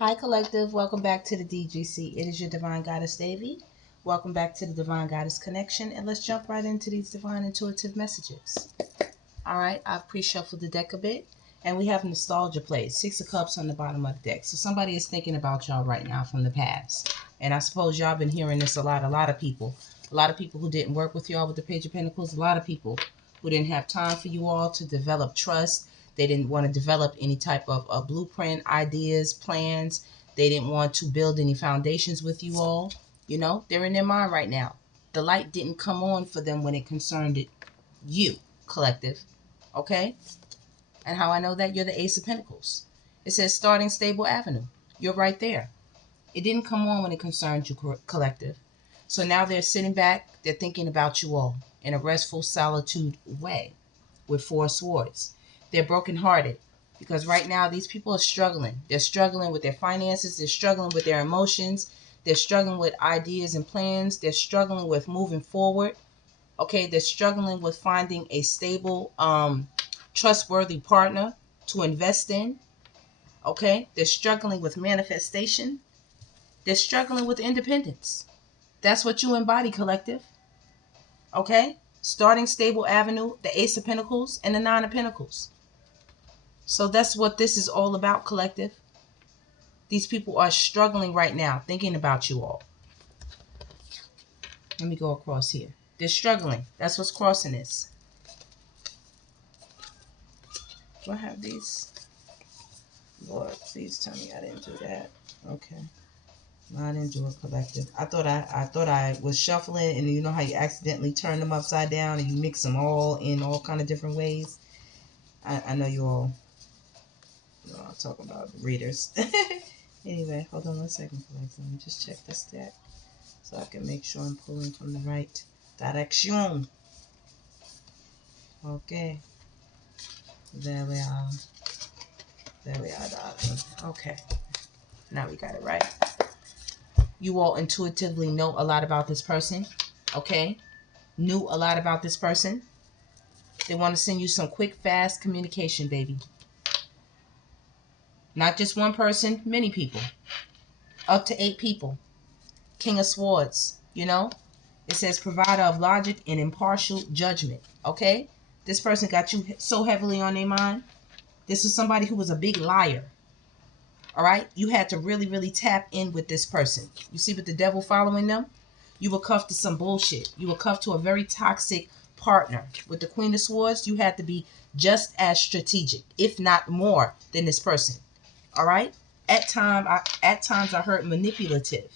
Hi, Collective. Welcome back to the DGC. It is your Divine Goddess, Devi. Welcome back to the Divine Goddess Connection. And let's jump right into these divine intuitive messages. All right, I've pre-shuffled the deck a bit. And we have nostalgia plays. 6 of Cups on the bottom of the deck. So somebody is thinking about y'all right now from the past. And I suppose y'all been hearing this a lot. A lot of people. A lot of people who didn't work with y'all with the Page of Pentacles. A lot of people who didn't have time for you all to develop trust. They didn't want to develop any type of blueprint, ideas, plans. They didn't want to build any foundations with you all. You know, they're in their mind right now. The light didn't come on for them when it concerned you, Collective. Okay? And how I know that? You're the Ace of Pentacles. It says starting stable avenue. You're right there. It didn't come on when it concerned you, Collective. So now they're sitting back. They're thinking about you all in a restful solitude way with 4 swords. They're brokenhearted because right now these people are struggling. They're struggling with their finances. They're struggling with their emotions. They're struggling with ideas and plans. They're struggling with moving forward. Okay, they're struggling with finding a stable, trustworthy partner to invest in. Okay, they're struggling with manifestation. They're struggling with independence. That's what you embody, Collective. Okay, starting stable avenue, the Ace of Pentacles, and the Nine of Pentacles. So that's what this is all about, Collective. These people are struggling right now, thinking about you all. Let me go across here. They're struggling. That's what's crossing this. Do I have these? Lord, please tell me I didn't do that. Okay. No, I didn't do it, Collective. I thought I was shuffling, and you know how you accidentally turn them upside down and you mix them all in all kind of different ways. I know you all know I'm talking about readers. Anyway, hold on one second, Collective. Let me just check this deck so I can make sure I'm pulling from the right direction. Okay. There we are. There we are, darling. Okay. Now we got it right. You all intuitively know a lot about this person. Okay? Knew a lot about this person. They want to send you some quick, fast communication, baby. Not just one person, many people. Up to 8 people. King of Swords, you know? It says provider of logic and impartial judgment. Okay? This person got you so heavily on their mind. This is somebody who was a big liar. All right? You had to really, really tap in with this person. You see with the devil following them? You were cuffed to some bullshit. You were cuffed to a very toxic partner. With the Queen of Swords, you had to be just as strategic, if not more, than this person. All right? At times I heard manipulative.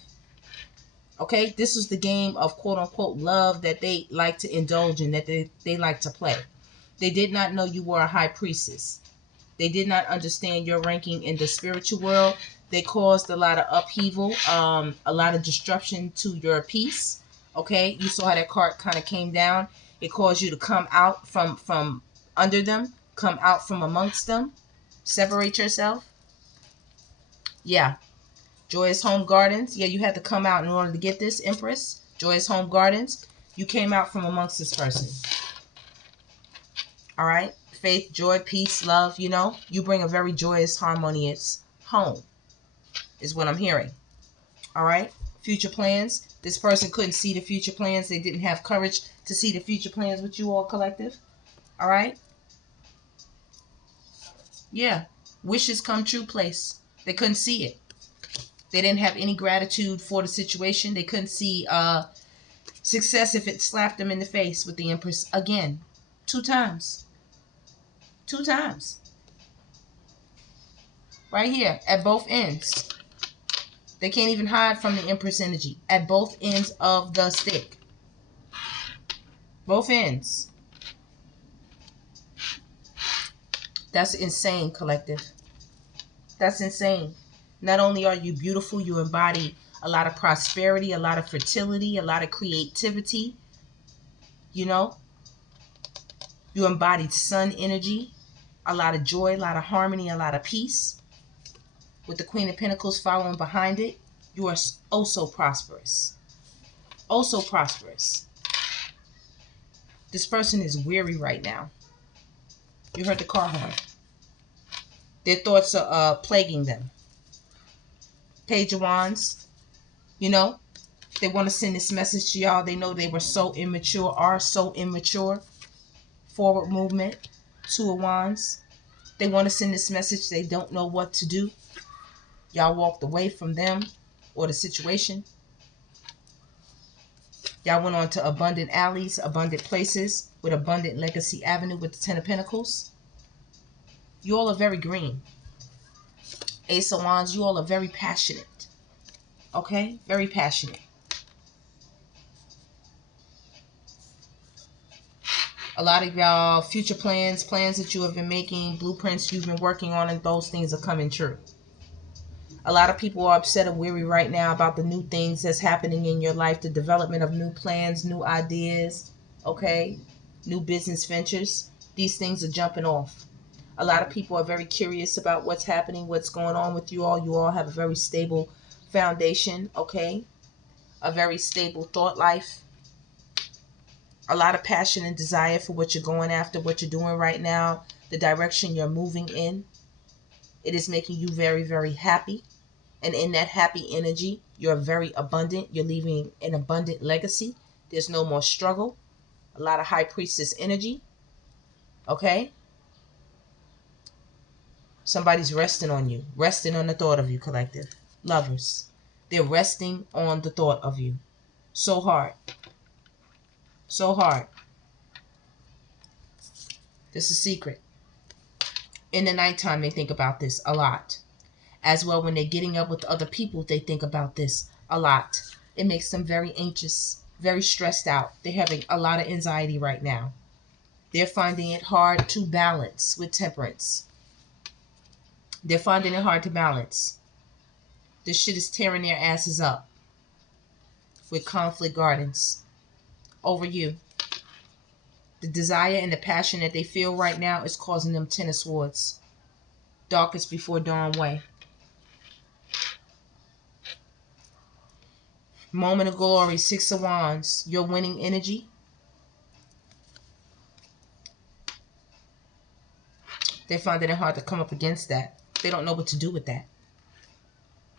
Okay? This was the game of quote-unquote love that they like to indulge in, that they like to play. They did not know you were a high priestess. They did not understand your ranking in the spiritual world. They caused a lot of upheaval, a lot of disruption to your peace. Okay, you saw how that card kind of came down. It caused you to come out from under them, come out from amongst them, separate yourself. Yeah, Joyous Home Gardens. Yeah, you had to come out in order to get this, Empress. Joyous Home Gardens. You came out from amongst this person. All right, faith, joy, peace, love. You know, you bring a very joyous, harmonious home. Is what I'm hearing. All right. Future plans. This person couldn't see the future plans. They didn't have courage to see the future plans with you all, Collective. All right. Yeah. Wishes come true place. They couldn't see it. They didn't have any gratitude for the situation. They couldn't see success if it slapped them in the face with the Empress again. 2 times. 2 times. Right here at both ends. They can't even hide from the Empress energy at both ends of the stick. Both ends. That's insane, Collective. That's insane. Not only are you beautiful, you embody a lot of prosperity, a lot of fertility, a lot of creativity. You know, you embodied sun energy, a lot of joy, a lot of harmony, a lot of peace. With the Queen of Pentacles following behind it, you are oh so prosperous. Oh so prosperous. This person is weary right now. You heard the car horn. Their thoughts are plaguing them. Page of Wands. You know, they want to send this message to y'all. They know they were so immature, are so immature. Forward movement. Two of Wands. They want to send this message. They don't know what to do. Y'all walked away from them or the situation. Y'all went on to abundant alleys, abundant places with abundant legacy avenue with the Ten of Pentacles. You all are very green. Ace of Wands, you all are very passionate. Okay? Very passionate. A lot of y'all future plans that you have been making, blueprints you've been working on, and those things are coming true. A lot of people are upset and weary right now about the new things that's happening in your life, the development of new plans, new ideas, okay? New business ventures. These things are jumping off. A lot of people are very curious about what's happening, what's going on with you all. You all have a very stable foundation, okay? A very stable thought life. A lot of passion and desire for what you're going after, what you're doing right now, the direction you're moving in. It is making you very, very happy. And in that happy energy, you're very abundant. You're leaving an abundant legacy. There's no more struggle. A lot of high priestess energy. Okay? Somebody's resting on you. Resting on the thought of you, collective. Lovers. They're resting on the thought of you. So hard. So hard. This is a secret. In the nighttime, they think about this a lot. As well, when they're getting up with other people, they think about this a lot. It makes them very anxious, very stressed out. They're having a lot of anxiety right now. They're finding it hard to balance with temperance. They're finding it hard to balance. This shit is tearing their asses up with conflict gardens over you. The desire and the passion that they feel right now is causing them Ten of Swords. Darkest before dawn way. Moment of glory, Six of Wands. Your winning energy. They're finding it hard to come up against that. They don't know what to do with that.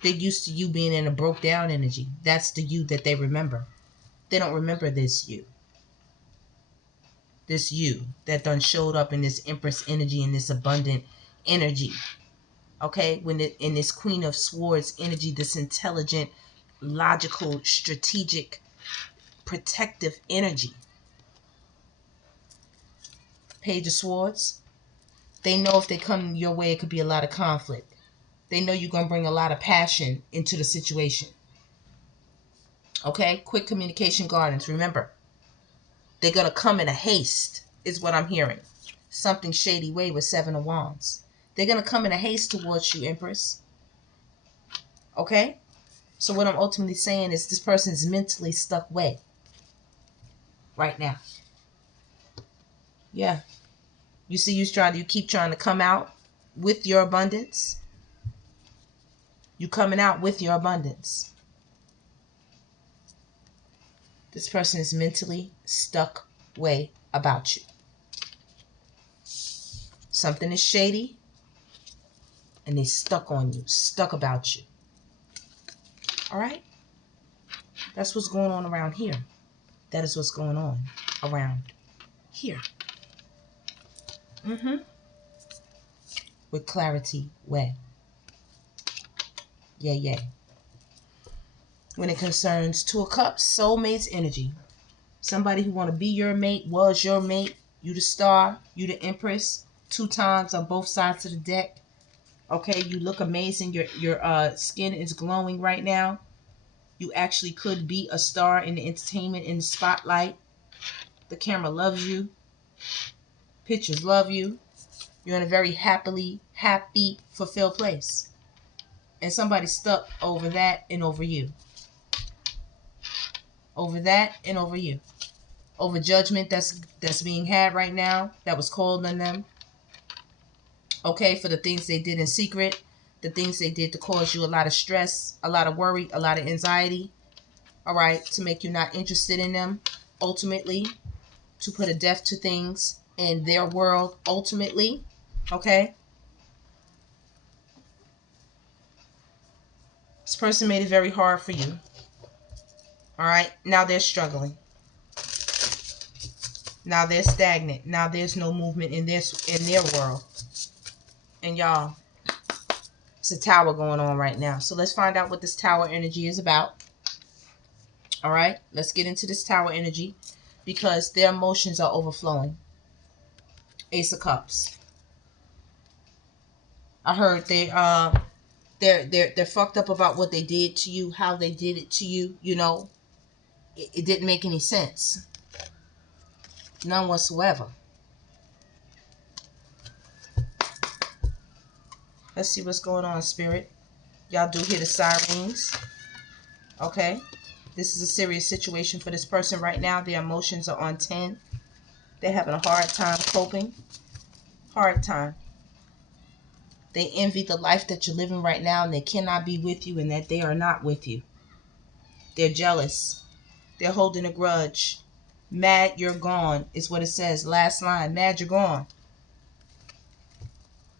They're used to you being in a broke down energy. That's the you that they remember. They don't remember this you. This you that done showed up in this Empress energy, in this abundant energy. Okay? When it, in this Queen of Swords energy, this intelligent, logical, strategic, protective energy. Page of Swords. They know if they come your way, it could be a lot of conflict. They know you're going to bring a lot of passion into the situation. Okay? Quick communication gardens. Remember, they're going to come in a haste, is what I'm hearing. Something shady way with Seven of Wands. They're going to come in a haste towards you, Empress. Okay? So what I'm ultimately saying is this person's mentally stuck way right now. Yeah. You see, you keep trying to come out with your abundance. You coming out with your abundance. This person is mentally stuck way about you. Something is shady, and they stuck on you, stuck about you. All right? That's what's going on around here. That is what's going on around here. With clarity way. Yeah, yeah. When it concerns Two of Cups, soulmates energy. Somebody who want to be your mate, was your mate. You the star, you the Empress. 2 times on both sides of the deck. Okay, you look amazing. Your skin is glowing right now. You actually could be a star in the entertainment, in the spotlight. The camera loves you. Pictures love you. You're in a very happy, fulfilled place. And somebody's stuck over that and over you. Over that and over you. Over judgment that's being had right now, that was called on them. Okay, for the things they did in secret, the things they did to cause you a lot of stress, a lot of worry, a lot of anxiety. All right, to make you not interested in them, ultimately, to put a death to things in their world, ultimately. Okay. This person made it very hard for you. All right. Now they're struggling. Now they're stagnant. Now there's no movement in their world. And y'all, it's a tower going on right now. So let's find out what this tower energy is about. All right. Let's get into this tower energy because their emotions are overflowing. Ace of Cups. I heard they're fucked up about what they did to you, how they did it to you. You know, it didn't make any sense. None whatsoever. Let's see what's going on, Spirit. Y'all do hear the sirens. Okay. This is a serious situation for this person right now. Their emotions are on 10. They're having a hard time coping. Hard time. They envy the life that you're living right now and they cannot be with you and that they are not with you. They're jealous. They're holding a grudge. Mad you're gone is what it says. Last line. Mad you're gone.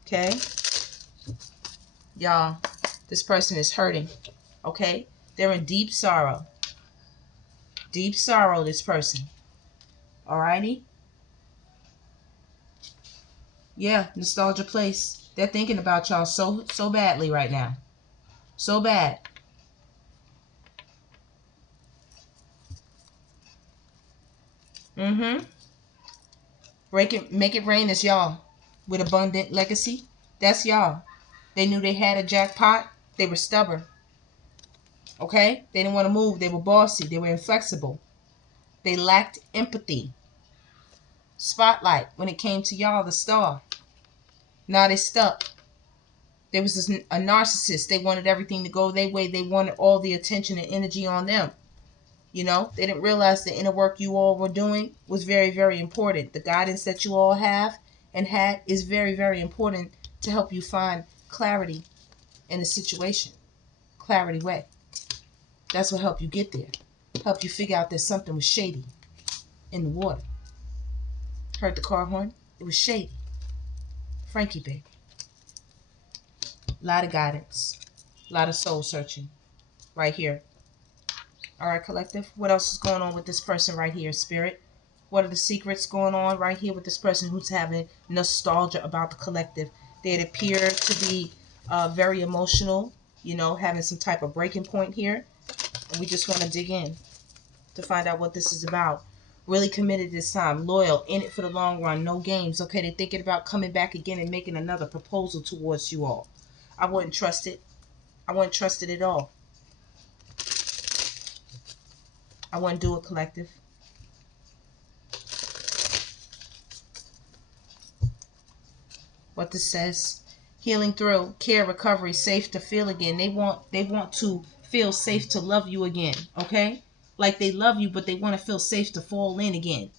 Okay? Y'all, this person is hurting. Okay? They're in deep sorrow. Deep sorrow, this person. Alrighty? Yeah, nostalgia place. They're thinking about y'all so badly right now. So bad. Mm-hmm. Make it rain is y'all. With abundant legacy. That's y'all. They knew they had a jackpot. They were stubborn. Okay? They didn't want to move. They were bossy. They were inflexible. They lacked empathy. Spotlight when it came to y'all, the star. Now they stuck. There was a narcissist. They wanted everything to go their way. They wanted all the attention and energy on them. You know, they didn't realize the inner work you all were doing was very, very important. The guidance that you all have and had is very, very important to help you find clarity in the situation. Clarity way. That's what helped you get there. Help you figure out that something was shady in the water. Heard the car horn? It was shady. Frankie, baby. A lot of guidance. A lot of soul searching. Right here. Alright, collective. What else is going on with this person right here, Spirit? What are the secrets going on right here with this person who's having nostalgia about the collective? They appear to be very emotional, you know, having some type of breaking point here. And we just want to dig in to find out what this is about. Really committed this time. Loyal. In it for the long run. No games. Okay, they're thinking about coming back again and making another proposal towards you all. I wouldn't trust it. I wouldn't trust it at all. I wouldn't do it, collective. What this says: healing through, care, recovery, safe to feel again. They want to feel safe to love you again. Okay, like they love you, but they want to feel safe to fall in again.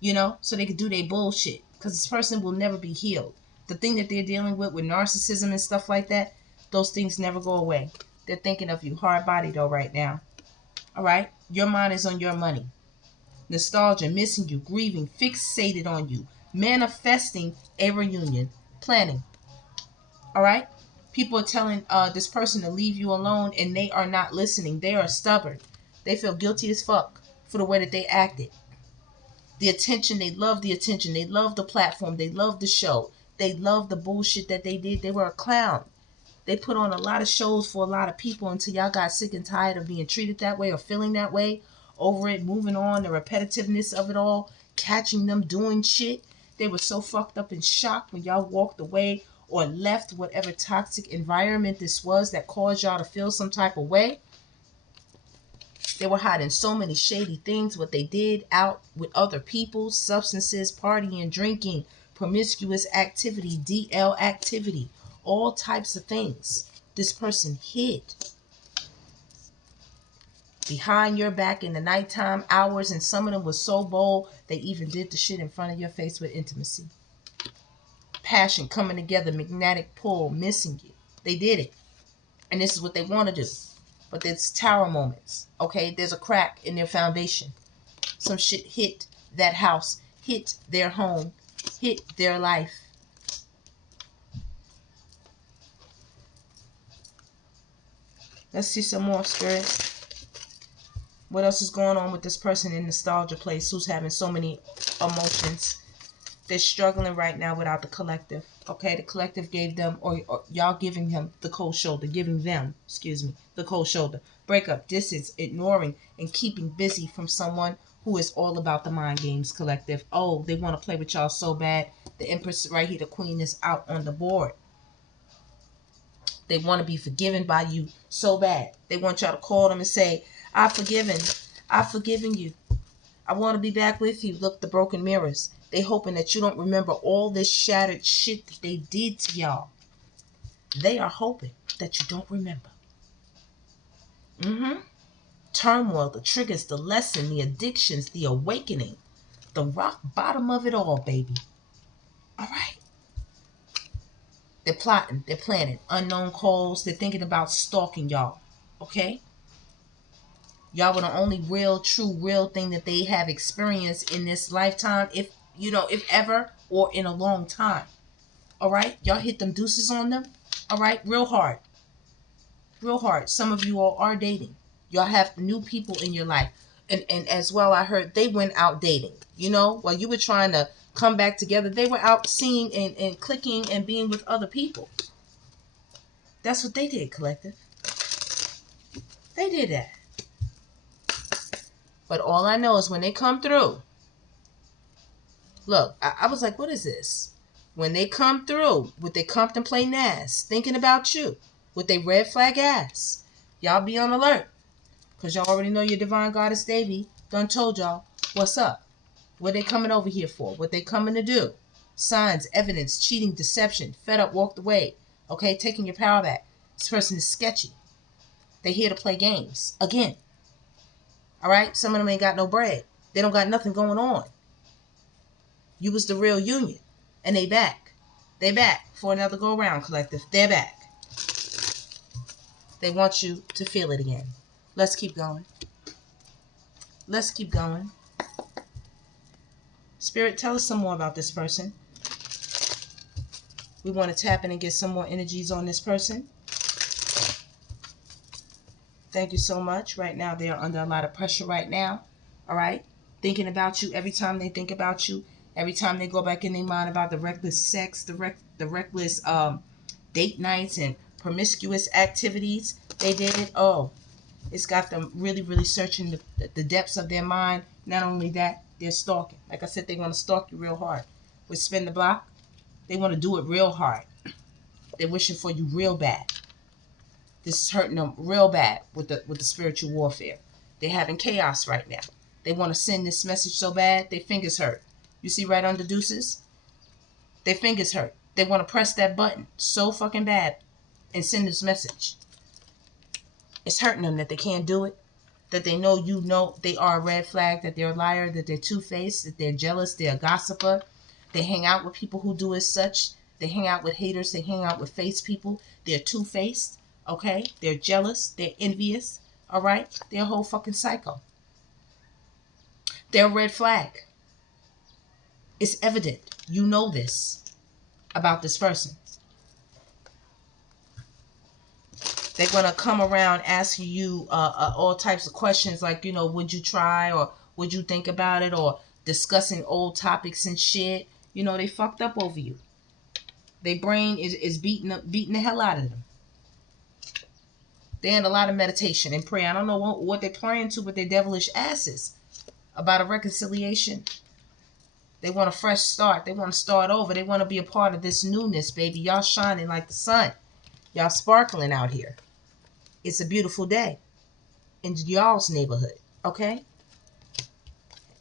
You know, so they can do their bullshit. Because this person will never be healed. The thing that they're dealing with narcissism and stuff like that, those things never go away. They're thinking of you hard body though right now. All right, your mind is on your money. Nostalgia, missing you, grieving, fixated on you, manifesting a reunion, planning. All right, people are telling this person to leave you alone, and they are not listening. They are stubborn. They feel guilty as fuck for the way that they acted. The attention, they love the attention. They love the platform. They love the show. They love the bullshit that they did. They were a clown. They put on a lot of shows for a lot of people until y'all got sick and tired of being treated that way or feeling that way. Over it, moving on, the repetitiveness of it all, catching them doing shit. They were so fucked up and shocked when y'all walked away or left whatever toxic environment this was that caused y'all to feel some type of way. They were hiding so many shady things, what they did out with other people, substances, partying, drinking, promiscuous activity, DL activity, all types of things. This person hid behind your back in the nighttime hours, and some of them was so bold they even did the shit in front of your face with intimacy. Passion coming together, magnetic pull, missing you. They did it. And this is what they want to do. But there's tower moments. Okay, there's a crack in their foundation. Some shit hit that house, hit their home, hit their life. Let's see some more, Spirit. What else is going on with this person in nostalgia place who's having so many emotions? They're struggling right now without the collective. Okay, the collective gave them, or y'all giving him the cold shoulder, giving them, excuse me, the cold shoulder. Breakup, distance, ignoring, and keeping busy from someone who is all about the mind games, collective. Oh, they want to play with y'all so bad. The Empress right here, the Queen, is out on the board. They want to be forgiven by you so bad. They want y'all to call them and say, I've forgiven you. I want to be back with you. Look, the broken mirrors. They hoping that you don't remember all this shattered shit that they did to y'all. They are hoping that you don't remember. Turmoil, the triggers, the lesson, the addictions, the awakening. The rock bottom of it all, baby. All right? They're plotting. They're planning. Unknown calls. They're thinking about stalking y'all. Okay? Y'all were the only real, true, real thing that they have experienced in this lifetime, if ever, or in a long time. All right? Y'all hit them deuces on them. All right? Real hard. Real hard. Some of you all are dating. Y'all have new people in your life. And as well, I heard they went out dating. While you were trying to come back together, they were out seeing and clicking and being with other people. That's what they did, collective. They did that. But all I know is when they come through, look, I was like, what is this? When they come through with their contemplating ass, thinking about you, with their red flag ass, y'all be on alert. Because y'all already know your divine goddess Devi done told y'all what's up. What they coming over here for. What they coming to do. Signs, evidence, cheating, deception, fed up, walked away. Okay, taking your power back. This person is sketchy. They here to play games. Again. All right? Some of them ain't got no bread. They don't got nothing going on. You was the real union. And they back. They back for another go around, collective. They're back. They want you to feel it again. Let's keep going. Let's keep going. Spirit, tell us some more about this person. We want to tap in and get some more energies on this person. Thank you so much. Right now, they are under a lot of pressure right now. All right? Thinking about you. Every time they think about you, every time they go back in their mind about the reckless sex, the reckless date nights and promiscuous activities they did. Oh, it's got them really, really searching the depths of their mind. Not only that, they're stalking. Like I said, they want to stalk you real hard. With Spin the Block, they want to do it real hard. They're wishing for you real bad. This is hurting them real bad with the spiritual warfare. They're having chaos right now. They want to send this message so bad, their fingers hurt. You see right under deuces? Their fingers hurt. They want to press that button so fucking bad and send this message. It's hurting them that they can't do it. That they know they are a red flag, that they're a liar, that they're two-faced, that they're jealous, they're a gossiper. They hang out with people who do as such. They hang out with haters. They hang out with face people. They're two-faced. Okay? They're jealous. They're envious. All right? They're a whole fucking psycho. They're a red flag. It's evident. You know this about this person. They're going to come around asking you all types of questions like, would you try, or would you think about it, or discussing old topics and shit. They fucked up over you. Their brain is beating the hell out of them. They're in a lot of meditation and prayer. I don't know what they're praying to with their devilish asses about a reconciliation. They want a fresh start. They want to start over. They want to be a part of this newness, baby. Y'all shining like the sun. Y'all sparkling out here. It's a beautiful day in y'all's neighborhood, okay?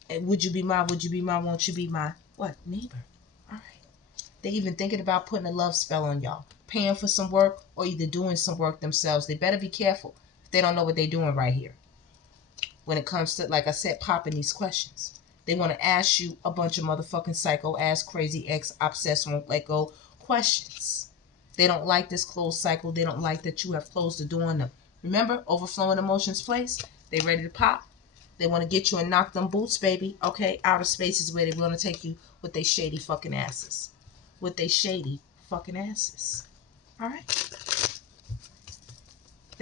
And would you be my, won't you be my, what, neighbor? All right. They even thinking about putting a love spell on y'all. Paying for some work or either doing some work themselves. They better be careful if they don't know what they're doing right here. When it comes to, like I said, popping these questions. They want to ask you a bunch of motherfucking psycho ass, crazy ex, obsessed, won't let go questions. They don't like this closed cycle. They don't like that you have closed the door on them. Remember, overflowing emotions place. They ready to pop. They want to get you and knock them boots, baby. Okay, outer space is where they want to take you with they shady fucking asses. With they shady fucking asses. All right?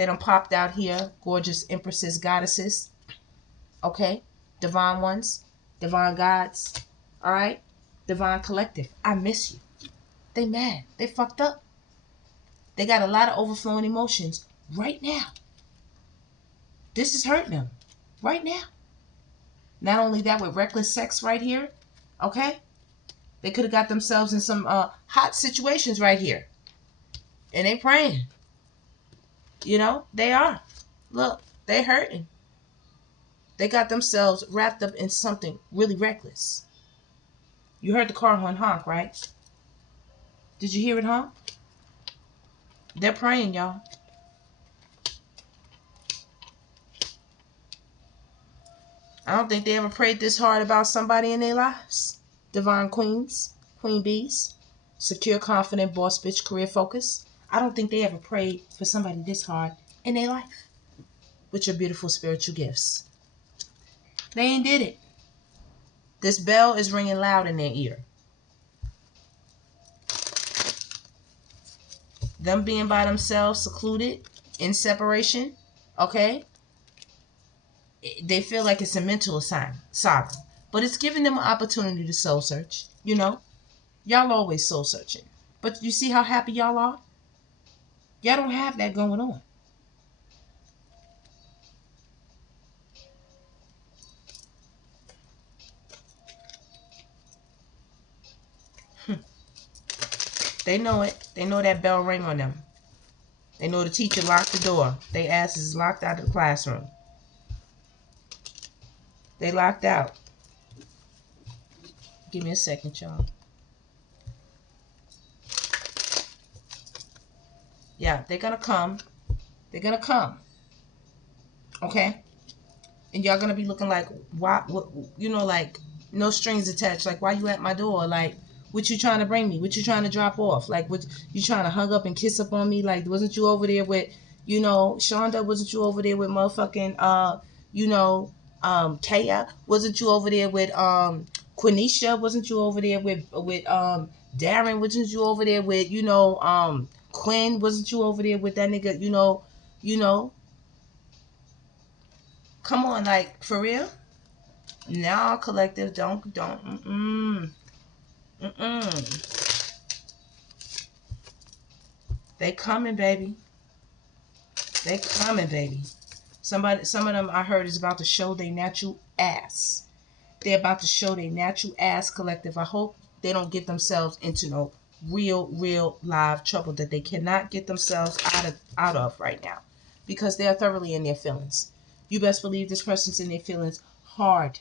They done popped out here. Gorgeous empresses, goddesses. Okay? Divine ones. Divine gods. Alright? Divine collective. I miss you. They mad. They fucked up. They got a lot of overflowing emotions right now. This is hurting them. Right now. Not only that, with reckless sex right here. Okay? They could have got themselves in some hot situations right here. And they praying. You know, they are. Look, they hurting. They got themselves wrapped up in something really reckless. You heard the car horn honk, right? Did you hear it honk? They're praying, y'all. I don't think they ever prayed this hard about somebody in their lives. Divine queens, queen bees, secure, confident, boss bitch, career focus. I don't think they ever prayed for somebody this hard in their life with your beautiful spiritual gifts. They ain't did it. This bell is ringing loud in their ear. Them being by themselves, secluded, in separation, okay? They feel like it's a mental asylum. But it's giving them an opportunity to soul search, you know? Y'all always soul searching. But you see how happy y'all are? Y'all don't have that going on. They know it. They know that bell ring on them. They know the teacher locked the door. They ass is locked out of the classroom. They locked out. Give me a second, y'all. Yeah, they're gonna come. They're gonna come. Okay? And y'all gonna be looking like, why, what, you know, like, no strings attached. Like, why you at my door? Like, what you trying to bring me? What you trying to drop off? Like, what you trying to hug up and kiss up on me? Like, wasn't you over there with, you know, Shonda? Wasn't you over there with motherfucking, you know, Kaya? Wasn't you over there with, Quenisha? Wasn't you over there with, Darren? Wasn't you over there with, you know, Quinn? Wasn't you over there with that nigga, you know? Come on, like, for real? Now, collective, don't, They coming, baby. They coming, baby. Some of them I heard is about to show their natural ass. They're about to show their natural ass, collective. I hope they don't get themselves into no real live trouble that they cannot get themselves out of right now, because they are thoroughly in their feelings. You best believe this person's in their feelings hard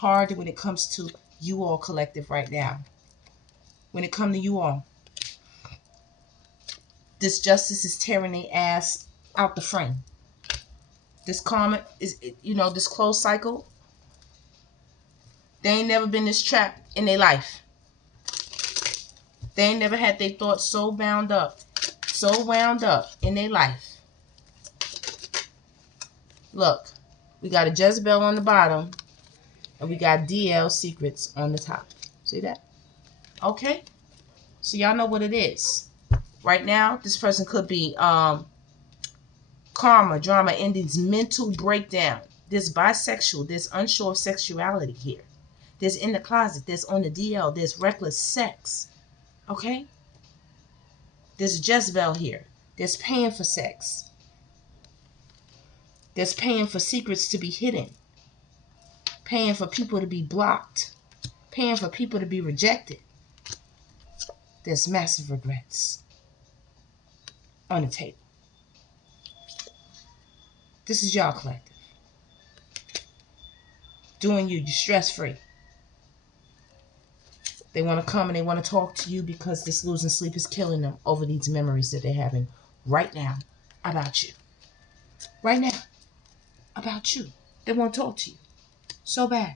when it comes to you all, collective, right now. When it comes to you all, this justice is tearing their ass out the frame. This karma is, you know, this closed cycle. They ain't never been this trapped in their life. They ain't never had their thoughts so wound up in their life. Look, we got a Jezebel on the bottom, and we got DL secrets on the top. See that? Okay. So y'all know what it is. Right now, this person could be karma, drama, endings, mental breakdown. There's bisexual. There's unsure of sexuality here. There's in the closet. There's on the DL. There's reckless sex. Okay? There's Jezebel here. There's paying for sex. There's paying for secrets to be hidden. Paying for people to be blocked. Paying for people to be rejected. There's massive regrets on the table. This is y'all, collective. Doing you stress-free. They want to come and they want to talk to you because this losing sleep is killing them over these memories that they're having right now about you. Right now. About you. They want to talk to you. So bad.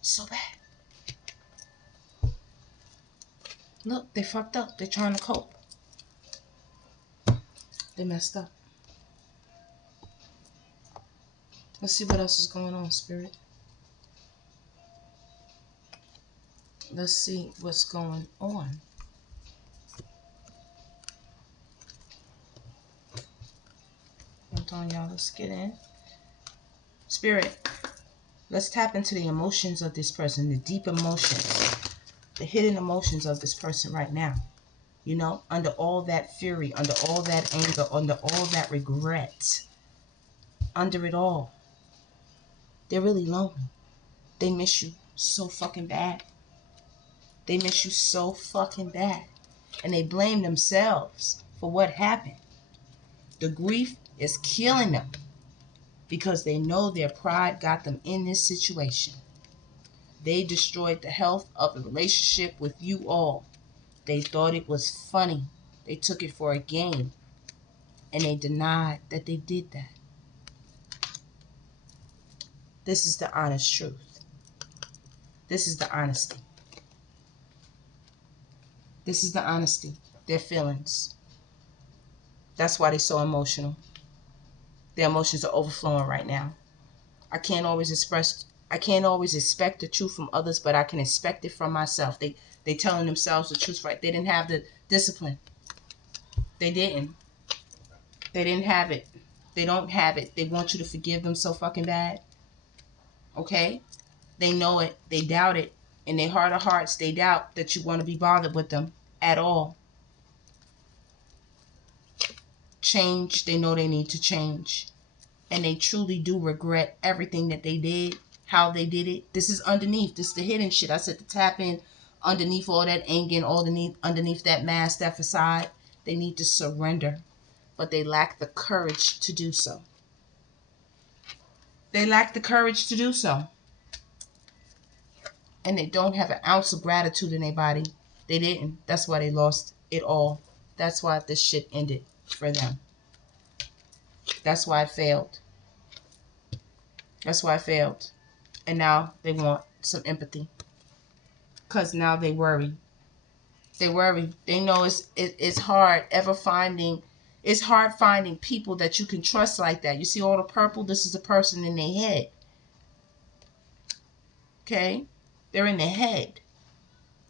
So bad. Look, they fucked up. They're trying to cope. They messed up. Let's see what else is going on, Spirit. Let's see what's going on. Hold on, y'all. Let's get in. Spirit, let's tap into the emotions of this person, the deep emotions, the hidden emotions of this person right now. You know, under all that fury, under all that anger, under all that regret, under it all, they're really lonely. They miss you so fucking bad. They miss you so fucking bad. And they blame themselves for what happened. The grief is killing them because they know their pride got them in this situation. They destroyed the health of the relationship with you all. They thought it was funny. They took it for a game. And they denied that they did that. This is the honest truth. This is the honesty. This is the honesty. Their feelings. That's why they're so emotional. Their emotions are overflowing right now. I can't always expect the truth from others, but I can expect it from myself. They telling themselves the truth, right? They didn't have the discipline. They didn't. They didn't have it. They don't have it. They want you to forgive them so fucking bad. Okay? They know it. They doubt it. In their heart of hearts, they doubt that you want to be bothered with them at all. Change. They know they need to change. And they truly do regret everything that they did, how they did it. This is underneath. This is the hidden shit. I said to tap in underneath all that anger and all underneath that mask, that facade. They need to surrender. But they lack the courage to do so. They lack the courage to do so. And they don't have an ounce of gratitude in their body. They didn't. That's why they lost it all. That's why this shit ended for them. That's why it failed. That's why it failed. And now they want some empathy. Because now they worry. They worry. They know it's hard it's hard finding people that you can trust like that. You see all the purple? This is the person in their head. Okay? They're in their head.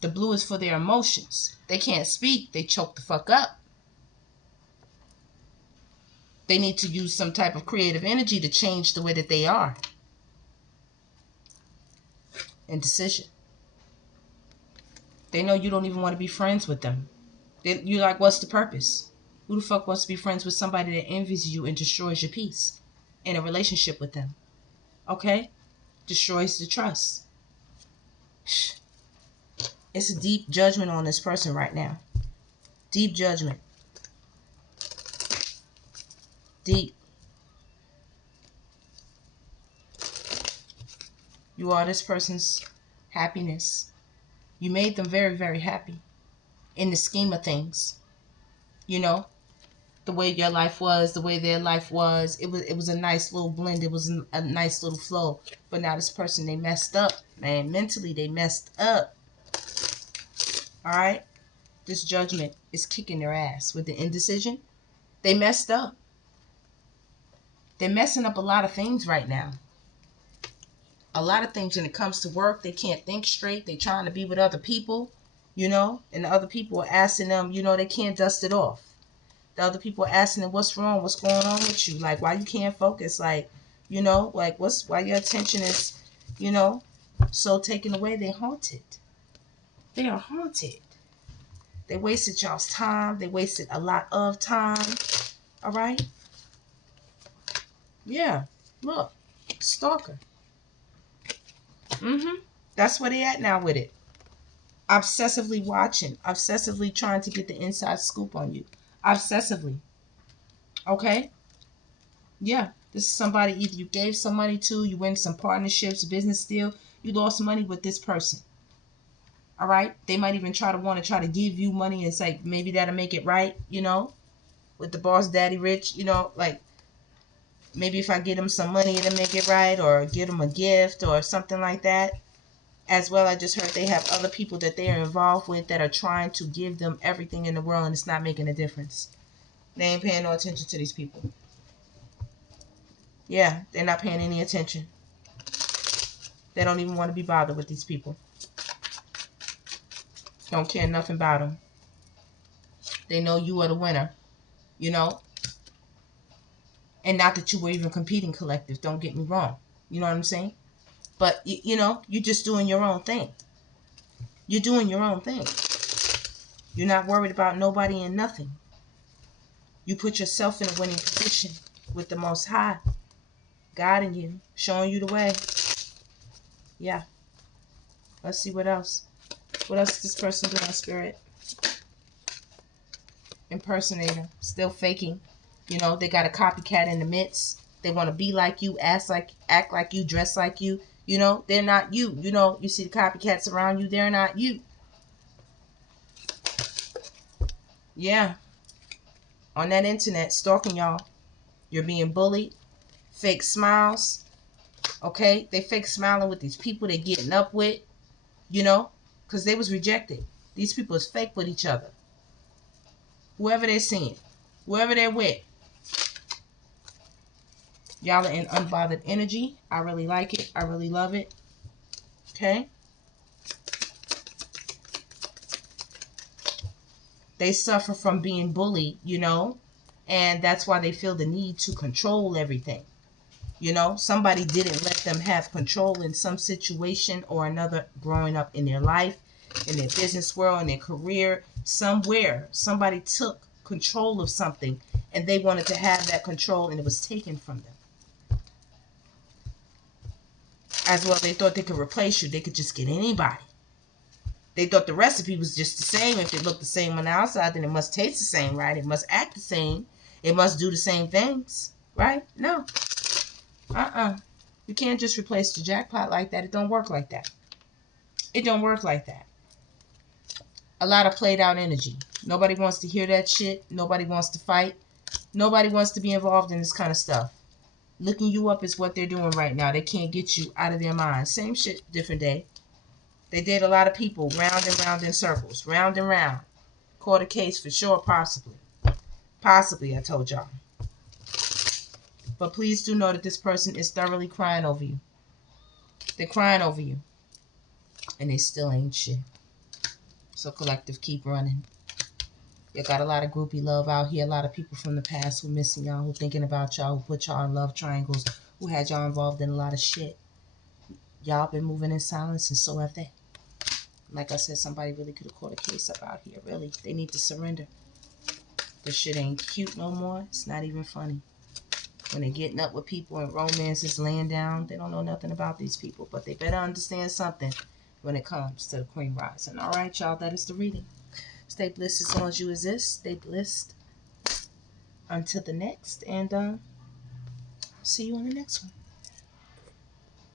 The blue is for their emotions. They can't speak. They choke the fuck up. They need to use some type of creative energy to change the way that they are. Indecision. They know you don't even want to be friends with them. You're like, what's the purpose? Who the fuck wants to be friends with somebody that envies you and destroys your peace in a relationship with them? Okay? Destroys the trust. It's a deep judgment on this person right now. Deep judgment. Deep. You are this person's happiness. You made them very, very happy in the scheme of things. You know, the way your life was, the way their life was. It was a nice little blend. It was a nice little flow. But now this person, they messed up, man. Mentally, they messed up. All right? This judgment is kicking their ass with the indecision. They messed up. They're messing up a lot of things right now. A lot of things when it comes to work. They can't think straight. They're trying to be with other people, you know, and the other people are asking them, you know, they can't dust it off. The other people are asking them, what's wrong? What's going on with you? Like, why you can't focus? Like, you know, like, why your attention is, you know, so taken away? They're haunted. They are haunted. They wasted y'all's time. They wasted a lot of time. All right? Yeah. Look. Stalker. That's where they at now with it. Obsessively watching. Obsessively trying to get the inside scoop on you. Obsessively. Okay? Yeah. This is somebody either you gave some money to, you went some partnerships, business deal, you lost money with this person. All right? They might even want to give you money and it's like, maybe that'll make it right, you know? With the boss daddy rich, you know, like, maybe if I get him some money, it'll make it right, or get him a gift or something like that. As well, I just heard they have other people that they are involved with that are trying to give them everything in the world and it's not making a difference. They ain't paying no attention to these people. Yeah, they're not paying any attention. They don't even want to be bothered with these people. Don't care nothing about them. They know you are the winner, you know. And not that you were even competing, collective. Don't get me wrong. You know what I'm saying? But, you know, you're just doing your own thing. You're doing your own thing. You're not worried about nobody and nothing. You put yourself in a winning position with the Most High guiding you, showing you the way. Yeah. Let's see what else. What else is this person doing, Spirit? Impersonator. Still faking. You know, they got a copycat in the midst. They want to be like you, act like you, dress like you. You know, they're not you. You know, you see the copycats around you, they're not you. Yeah. On that internet, stalking y'all. You're being bullied. Fake smiles. Okay? They fake smiling with these people they're getting up with. You know? Because they was rejected. These people is fake with each other. Whoever they're seeing. Whoever they're with. Y'all are in unbothered energy. I really like it. I really love it. Okay? They suffer from being bullied, you know? And that's why they feel the need to control everything. You know? Somebody didn't let them have control in some situation or another growing up in their life, in their business world, in their career. Somewhere, somebody took control of something and they wanted to have that control and it was taken from them. As well, they thought they could replace you. They could just get anybody. They thought the recipe was just the same. If it looked the same on the outside, then it must taste the same, right? It must act the same. It must do the same things, right? No. You can't just replace the jackpot like that. It don't work like that. It don't work like that. A lot of played out energy. Nobody wants to hear that shit. Nobody wants to fight. Nobody wants to be involved in this kind of stuff. Looking you up is what they're doing right now. They can't get you out of their mind. Same shit, different day. They did a lot of people round and round in circles. Round and round. Caught a case for sure, possibly. Possibly, I told y'all. But please do know that this person is thoroughly crying over you. They're crying over you. And they still ain't shit. So collective, keep running. You got a lot of groupie love out here. A lot of people from the past who missing y'all, who thinking about y'all, who put y'all in love triangles, who had y'all involved in a lot of shit. Y'all been moving in silence and so have they. Like I said, somebody really could have caught a case up out here. Really. They need to surrender. This shit ain't cute no more. It's not even funny. When they're getting up with people and romance is laying down, they don't know nothing about these people. But they better understand something when it comes to the Queen Rising. All right, y'all. That is the reading. Stay blessed as long as you exist. Stay blessed until the next. And see you on the next one.